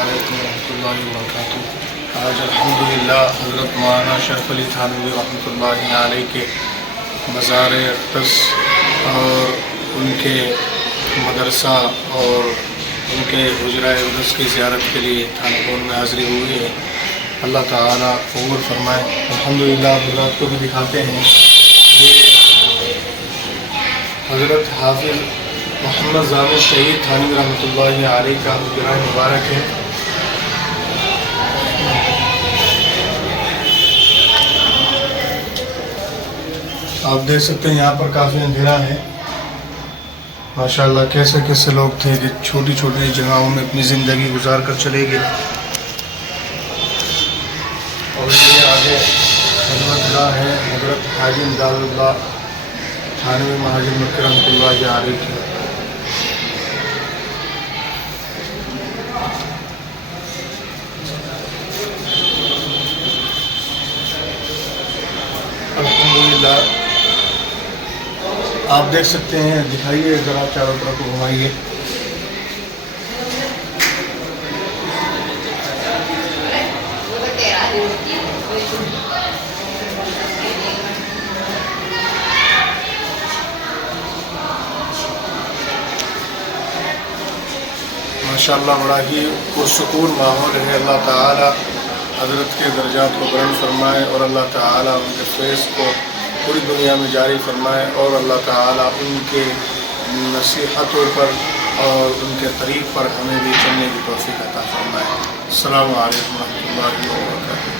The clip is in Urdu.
علیکم ورحمۃ اللہ وبرکاتہ۔ آج الحمدللہ حضرت مولانا شرف علی تھانوی رحمۃ اللہ علیہ کے مزار اقدس اور ان کے مدرسہ اور ان کے حجرہ اقدس کی زیارت کے لیے تھانہ پور میں حاضری ہوئی ہے۔ اللہ تعالیٰ قبول فرمائے۔ الحمدللہ حضرات کو بھی دکھاتے ہیں، یہ حضرت حافظ محمد زاویہ شہید تھانوی رحمۃ اللہ علیہ کا حجرہ مبارک ہے۔ آپ دیکھ سکتے ہیں یہاں پر کافی اندھیرا ہے۔ ماشاءاللہ کیسے کیسے لوگ تھے کہ چھوٹی چھوٹی جگہوں میں اپنی زندگی گزار کر چلے گئے۔ اور یہ آگے خدمت گاہ ہے حضرت حاجی امداد اللہ تھانوی مہاجر مکہ رحمۃ اللہ علیہ کی۔ الحمدللہ آپ دیکھ سکتے ہیں، دکھائیے ذرا چاروں طرف گھمائیے۔ ماشاءاللہ بڑا ہی پرسکون ماحول ہے۔ اللہ تعالیٰ حضرت کے درجات کو بلند فرمائے اور اللہ تعالیٰ ان کے فیض کو پوری دنیا میں جاری فرمائے اور اللہ تعالیٰ ان کے نصیحتوں پر اور ان کے طریق پر ہمیں بھی چلنے کی توفیق عطا فرمائے۔ السلام علیکم ورحمۃ اللہ وبرکاتہ۔